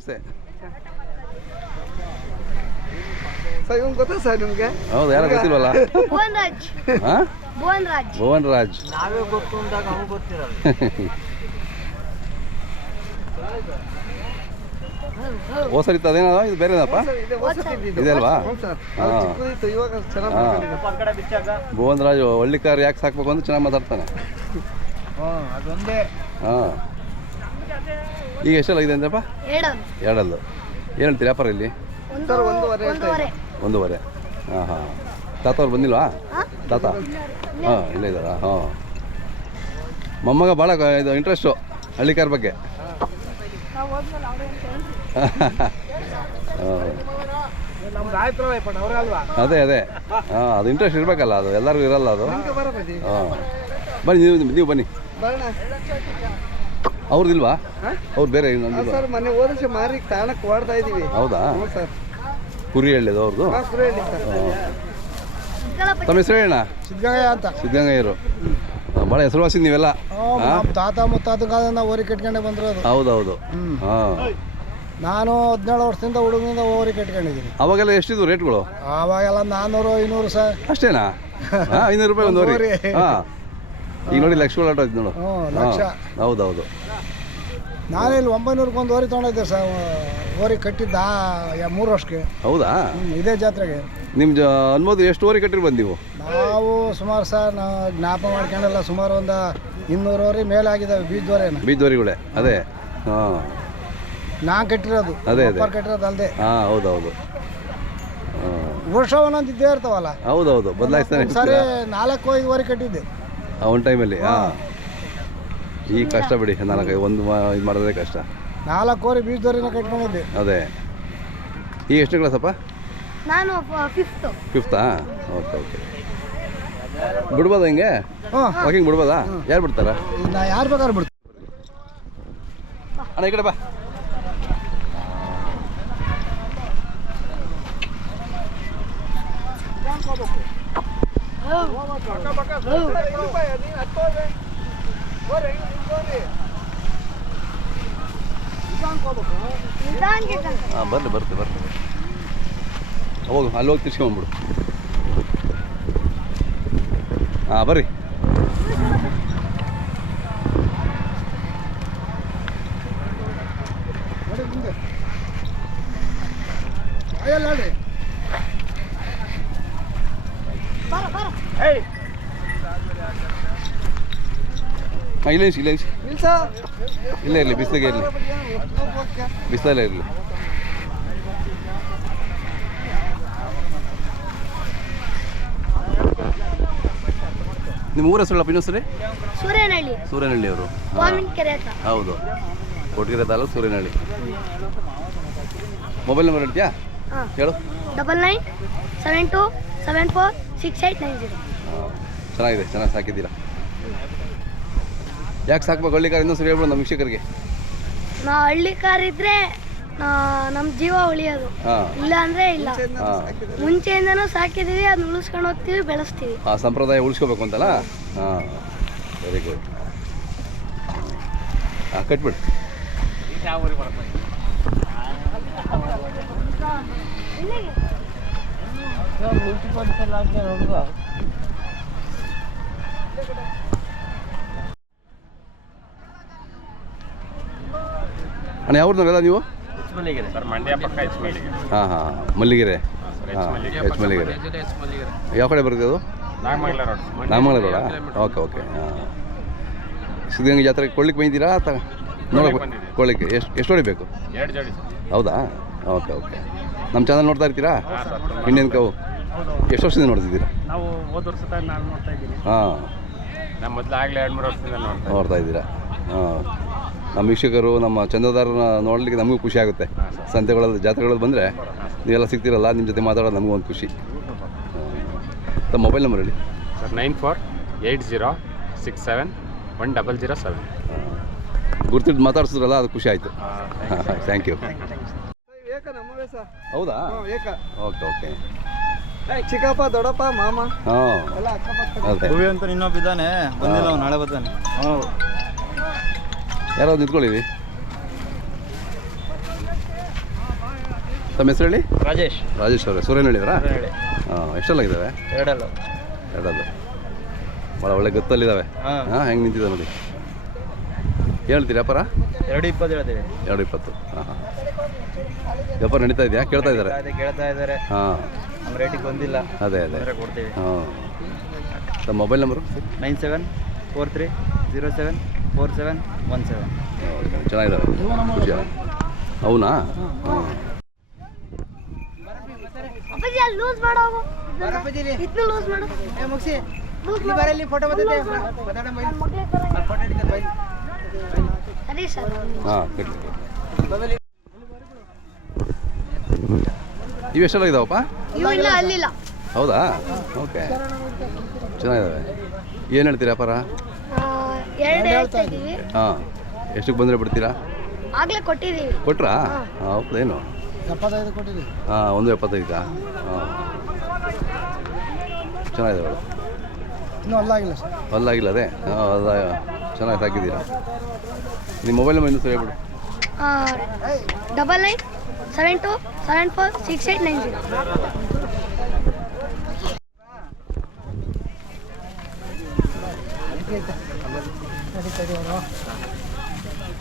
ನಮಸ್ತೆ. ಸರ್ ಇವ್ನು ಗೊತ್ತಾ ಸರ್ ನಿಮಗೆ? ಹೌದು, ಯಾರು ಗೊತ್ತಿಲ್ವಲ್ಲ? ಹಾಂ, ಭುವನ್ ರಾಜ್. ನಾವೇ ಗೊತ್ತು ಅಂದಾಗ ಅವ್ನು ಗೊತ್ತಿರಲ್ಲ. ಓ ಸರ್, ಇತ್ತು ಅದೇನೋ ಇದು ಬೇರೆನಪ್ಪ? ಇದೆ ಅಲ್ವಾ? ಭುವನ್ ರಾಜ್ ಹಳ್ಳಿಕಾರ್ ಯಾಕೆ ಸಾಕ್ಬೇಕು ಅಂತ ಚೆನ್ನಾಗಿ ಮಾತಾಡ್ತಾನೆ. ಅದೊಂದೇ. ಹಾಂ, ಈಗ ಎಷ್ಟೆಲ್ಲ ಇದೆ ಅಂದ್ರಪ್ಪ? ಎರಡಲ್ಲು. ಏನು ಹೇಳ್ತೀರಿ ವ್ಯಾಪಾರ ಇಲ್ಲಿ? 1.5. ಹಾಂ ಹಾಂ. ತಾತ ಅವ್ರು ಬಂದಿಲ್ವಾ? ತಾತ ಹಾಂ, ಇಲ್ಲೇ ಇದ್ದಾರಾ? ಹಾಂ. ಮೊಮ್ಮಗ ಭಾಳ ಇದು ಇಂಟ್ರೆಸ್ಟು ಹಳ್ಳಿಕಾರ್ ಬಗ್ಗೆ. ಅದೇ ಅದೇ ಹಾಂ, ಅದು ಇಂಟ್ರೆಸ್ಟ್ ಇರಬೇಕಲ್ಲ, ಅದು ಎಲ್ಲರಿಗೂ ಇರಲ್ಲ ಅದು. ಹಾಂ, ಬನ್ನಿ ನೀವು ಬನ್ನಿ. ಅವ್ರದ್ದಿಲ್ವಾ? ಅವ್ರು ಬೇರೆ ಸರ್ ಮೊನ್ನೆ ಹೋದ ವರ್ಷ ಮಾರಿ ತಾಣಕ್ಕೆ ಓಡ್ತಾ ಇದೀವಿ. ಹೌದಾ ಸರ್? ಕುರಿ ಹಳ್ಳಿದು ಅವ್ರದ್ದು. ತಮ್ಮ ಹೆಸರು ಹೇಳೋಣ? ಸಿದ್ಧಗಂಗಯ್ಯ ಅಂತ. ಸಿದ್ಧಗಂಗಯ್ಯರು ಭಾಳ ಹೆಸರುವಾಸಿ ನೀವೆಲ್ಲ. ತಾತ ಮುತ್ತಾತ ಕಾಲದಿಂದ ಓರಿ ಕಟ್ಕೊಂಡೆ ಬಂದಿರೋದು. ಹೌದೌದು. ಹಾಂ, ನಾನು 17 ವರ್ಷದಿಂದ ಹುಡುಗನಿಂದ ಓರಿ ಕಟ್ಕೊಂಡಿದ್ದೀನಿ. ಅವಾಗೆಲ್ಲ ಎಷ್ಟಿದ್ವು ರೇಟ್ಗಳು? ಅವಾಗೆಲ್ಲ 400-500 ಸರ್. ಅಷ್ಟೇನಾ? ಹಾಂ, 500 ರೂಪಾಯಿ ಒಂದು ಓರಿ. ಹಾಂ, ಈಗ ನೋಡಿ ಲಕ್ಷಗಳು ಆಟ ಆಯ್ತು ನೋಡು. ಲಕ್ಷ. ಹೌದೌದು. ನಾನಿಲ್ಲಿ 900ಕ್ಕೆ ಒಂದು ಓರಿ ತೊಗೊಂಡಿದ್ದೆ ಸರ್. ಓರಿ ಕಟ್ಟಿದ್ದ 3 ವರ್ಷಕ್ಕೆ. ಹೌದಾ? ಇದೇ ಜಾತ್ರೆಗೆ. ನಿಮ್ಮ ಅನ್ಬೋದು ಎಷ್ಟು ಓರಿ ಕಟ್ಟಿರ್ಬೋದು ನೀವು? ನಾವು ಸುಮಾರು ಸರ್, ನಾವು ಜ್ಞಾಪ ಮಾಡ್ಕೊಂಡಲ್ಲ, ಸುಮಾರು ಒಂದು 200 ಓರಿ ಮೇಲೆ ಆಗಿದ್ದಾವೆ. ಬೀಜೋರಿಗಳೇ. ಅದೇ. ಹಾಂ, ನಾನು ಕಟ್ಟಿರೋದು. ಅದೇ ಕಟ್ಟಿರೋದು ಅಲ್ಲದೆ. ಹಾಂ, ಹೌದೌದು. ವರ್ಷ ಒಂದೊಂದು ಇದ್ದೇ ಇರ್ತಾವಲ್ಲ. ಹೌದೌದು, ಬದಲಾಯಿಸ್ತಾನೆ. ಸರಿ 4-5 ಓರಿ ಕಟ್ಟಿದ್ದೆ ಒಂದು ಟೈಮಲ್ಲಿ. ಹಾಂ, ಈಗ ಕಷ್ಟ ಬಿಡಿ, 4 ಒಂದು ಇದು ಮಾಡೋದೇ ಕಷ್ಟ. 4 ಓರಿ ಬೀಜದೋರಿನ ಕಟ್ಕೊಂಡಿದ್ದೆ. ಅದೇ. ಈಗ ಎಷ್ಟು ಕ್ಲಾಸಪ್ಪ? ನಾನು ಫಿಫ್ತಾ? Okay okay. ಬಿಡ್ಬೋದಾ ಹಿಂಗೆ? ವಾಕಿಂಗ್ ಬಿಡ್ಬೋದಾ? ಯಾರು ಬಿಡ್ತಾರಾ? ನಾ ಯಾರು ಬೇಕಾದ್ರೆ ಬಿಡ್ತೀನಿ. ಅಣ್ಣ ಈ ಕಡೆ ಬಾ. ಹಾಂ, ಬರ್ರಿ. ಹೋಗು, ಅಲ್ಲಿ ಹೋಗಿ ತಿರ್ಸ್ಕೊಂಡ್ಬಿಡು. ಹಾಂ, ಬರ್ರಿ. ಹಾಂ, ಇಲ್ಲ ಇರಲಿ, ಬಿಸಿಲಿಗೆ ಇರಲಿ, ಬಿಸಿಲಲ್ಲೇ ಇರಲಿ. ನಿಮ್ಮ ಊರ ಹೆಸರಲ್ಲಪ್ಪ? ಇನ್ನೊಂದು ಸರಿ? ಸೂರ್ಯನಹಳ್ಳಿ ಅವರು. ಹೌದು, ಕೊಟ್ಟಿಗೆರೆ ತಾಲೂಕು ಸೂರ್ಯನಹಳ್ಳಿ. ಮೊಬೈಲ್ ನಂಬರ್ ಹೇಳ್ತೀಯಾ? ಹೇಳು. 9972746890. ಚೆನ್ನಾಗಿದೆ, ಚೆನ್ನಾಗಿ ಸಾಕಿದ್ದೀರಾ. ಯಾಕೆ ಸಾಕ್ಬೇಕು ಹಳ್ಳಿಕಾರ? ಇನ್ನೊಂದು ಸರಿ ಹೇಳ್ಬೋದು ನಮ್ಮ ವೀಕ್ಷಕರಿಗೆ. ನಾ ಹಳ್ಳಿಕಾರ ಇದ್ರೆ ನಮ್ಮ ಜೀವ ಉಳಿಯೋದು, ಇಲ್ಲ ಅಂದ್ರೆ ಇಲ್ಲ. ಮುಂಚೆಯಿಂದನೂ ಸಾಕಿದೀವಿ, ಅದನ್ನ ಉಳಿಸ್ಕೊಂಡು ಹೋಗ್ತೀವಿ, ಬೆಳೆಸ್ತೀವಿ. ಆ ಸಂಪ್ರದಾಯ ಉಳಿಸ್ಕೋಬೇಕು ಅಂತಲ್ಲ. ಹಾಂ, ವೆರಿ ಗುಡ್. ಹಾಂ, ಕಟ್ಬಿಡಿ. ಅಣ್ಣ ಯಾವ್ರನ್ನೆಲ್ಲ ನೀವು? ಹಾಂ ಹಾಂ, ಮಲ್ಲಿಗೆರೆ. ಹಾಂ, ಎಚ್ ಮಲ್ಲಿಗೆರೆ. ಯಾವ ಕಡೆ ಬರುತ್ತೆ ಅದು? ನಾಗಮಂಗಲ ರೋಡಾ? ಓಕೆ. ಹಾಂ, ಸಿದ್ಧಗಂಗೆ ಜಾತ್ರೆಗೆ ಕೊಳ್ಳಿಕ್ಕೆ ಬಂದಿದ್ದೀರಾ? ನೋಡಕ್ಕೆ ಕೊಳ್ಳಿಕ್ಕೆ ಎಷ್ಟು ಹೊಡಿ ಬೇಕು? 2 ಜೋಡಿ. ಹೌದಾ? ಓಕೆ. ನಮ್ಮ ಚಾನಲ್ ನೋಡ್ತಾ ಇರ್ತೀರಾ? ಇಂಡಿಯನ್ ಕವು ಎಷ್ಟು ವರ್ಷದಿಂದ ನೋಡ್ತಿದ್ದೀರಾ? ನಾವು ಹೋದ ವರ್ಷ ನಾನು ನೋಡ್ತಾ ಇದ್ದೀನಿ. ಹಾಂ, ನಮ್ಮ ಮೊದಲು ಆಗಲೇ 2-3 ವರ್ಷದಿಂದ ನೋಡ್ತಾ ಇದ್ದೀರಾ? ಹಾಂ, ನಮ್ಮ ವೀಕ್ಷಕರು ನಮ್ಮ ಚಂದ್ರದಾರನ ನೋಡಲಿಕ್ಕೆ ನಮಗೂ ಖುಷಿ ಆಗುತ್ತೆ. ಸಂತೆಗಳಲ್ಲಿ ಜಾತ್ರೆಗಳಲ್ಲಿ ಬಂದರೆ ನೀವೆಲ್ಲ ಸಿಗ್ತಿರಲ್ಲ, ನಿಮ್ಮ ಜೊತೆ ಮಾತಾಡೋದು ನಮಗೂ ಒಂದು ಖುಷಿ. ತಮ್ಮ ಮೊಬೈಲ್ ನಂಬರ್ ಹೇಳಿ ಸರ್. 9480671007. ಗುರ್ತಿಟ್ಟು ಮಾತಾಡ್ಸಿದ್ರಲ್ಲ, ಅದು ಖುಷಿ ಆಯಿತು. Thank you. ಹೌದಾ? ಓಕೆ. ಚಿಕ್ಕಪ್ಪ, ದೊಡ್ಡಪ್ಪ, ಮಾಮ. ಹಾಂ, ಅದೇ. ಅಂತ ಇನ್ನೊಬ್ಬ ಇದ್ದಾನೆ, ಬಂದಿಲ್ಲ, ನಾಳೆ ಬರ್ತಾನೆ. ಯಾರಾದ್ರು ನಿಂತ್ಕೊಳ್ಳಿ. ತಮ್ಮ ಹೆಸರು ಹೇಳಿ? ರಾಜೇಶ್ ರಾಜೇಶ್ ಅವರೇ, ಸೂರ್ಯನಹಳ್ಳಿಯವರಾ? ಹೇಳಿ. ಹಾಂ, ಎಷ್ಟೆಲ್ಲಾಗಿದ್ದಾವೆ? ಎರಡಲ್ಲ. ಎರಡದು ಭಾಳ ಒಳ್ಳೆ ಗೊತ್ತಲ್ಲಿದ್ದಾವೆ. ಹಾಂ, ಹೆಂಗೆ ನಿಂತಿದೆ ನೋಡಿ. ಹೇಳ್ತೀರಿ ವ್ಯಾಪಾರ? 2.20 ಹೇಳ್ತೀವಿ. 2.20. ಹಾಂ ಹಾಂ. ವ್ಯಾಪಾರ ನಡೀತಾ ಇದೆಯಾ? ಕೇಳ್ತಾ ಇದ್ದಾರೆ? ಕೇಳ್ತಾ ಇದ್ದಾರೆ. ಹಾಂ, ನಮ್ಮ ರೇಟಿಗೆ ಬಂದಿಲ್ಲ. ಅದೇ ಕೊಡ್ತೀವಿ. ಹಾಂ. ತಮ್ಮ ಮೊಬೈಲ್ ನಂಬರು? 9743074717. ಚೆನ್ನಾಗಿದ್ದಾವೆ, ಖುಷಿಯ ಅವನಾ? ಹಾಂ. ಅಪ್ಪಾಜಿ ಅಲ್ಲಿ ಲೂಸ್ ಮಾಡೋಗು ಇದ್ನು ಲೂಸ್ ಮಾಡು ಸರಿ ಸರ್. ಹಾಂ, ಕಟ್ಟಿ. ಇವು ಎಷ್ಟೆಲ್ಲಾಗಿದ್ದಾವಪ್ಪ? ಇವು ಇಲ್ಲ ಅಲ್ಲಿಲ್ಲ. ಹೌದಾ? ಓಕೆ, ಚೆನ್ನಾಗಿದ್ದಾವೆ. ಏನು ಹೇಳ್ತೀರಿ ವ್ಯಾಪಾರ? 2 ಹೇಳ್ತಾ ಇದ್ದೀವಿ. ಹಾಂ, ಎಷ್ಟಕ್ಕೆ ಬಂದರೆ ಬಿಡ್ತೀರಾ? ಆಗ್ಲೇ ಕೊಟ್ಟಿದ್ದೀವಿ. ಕೊಟ್ರಾ? ಹಾಂ, ಹೌದೇನು? 75 ಕೊಟ್ಟಿದ್ದೀವಿ. ಹಾಂ, 1.75. ಹಾಂ, ಚೆನ್ನಾಗಿದ್ದಾವೆ. ಇನ್ನೂ ಅಲ್ಲಾಗಿಲ್ಲ ಸರ್. ಅಲ್ಲಾಗಿಲ್ಲ ಅದೇ? ಹಾಂ, ಅಲ್ಲ, ಚೆನ್ನಾಗಿ ಸಾಕಿದ್ದೀರಾ. ನಿಮ್ಮ ಮೊಬೈಲ್ ನಂಬರ್ ಇನ್ನೂ ಸರಿ ಹೇಳ್ಬಿಡು. 9972746890.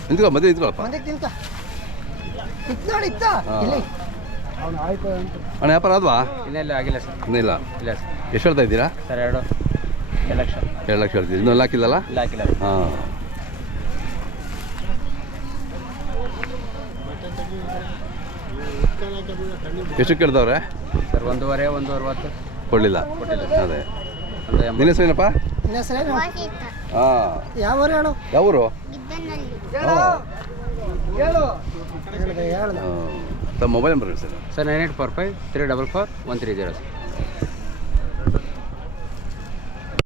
ನಿಂತ್ಕೊ, ಮದುವೆ ನಿಂತ್ಕೊಳಪ್ಪ. ಅವನು ಆಯ್ತು ಅಂತ. ಅಣ್ಣ, ವ್ಯಾಪಾರ ಆದ್ವಾ? ಇನ್ನೆಲ್ಲ ಆಗಿಲ್ಲ ಸರ್. ಇನ್ನೂ ಇಲ್ಲ. ಇಲ್ಲ ಸರ್. ಎಷ್ಟು ಹೇಳ್ತಾ ಇದ್ದೀರಾ? ಸರ್ 2 ಲಕ್ಷ. 2 ಲಕ್ಷ ಹೇಳ್ತೀವಿ. ಇನ್ನೂ ಹಾಕಿಲ್ಲಲ್ಲ? ಇಲ್ಲ ಹಾಕಿಲ್ಲ. ಹಾಂ. ಎಷ್ಟು ಕೇಳ್ದವ್ರೆ? ಸರ್ 1.5 ಕೊಡಲಿಲ್ಲ. ಅದೇ. ನಿನ್ನ ಹೆಸರೇನಪ್ಪ? ನಿನ್ನ ಹೆಸರೇನು? ಹಾಂ. ಯಾವ ಊರು ಹೇಳು? ಯಾವ ಊರು? ಹೇಳ್ದೆ. ತಮ್ಮ ಮೊಬೈಲ್ ನಂಬರ್ ಹೇಳಿ ಸರ್. Sir 9845 344 130 sir.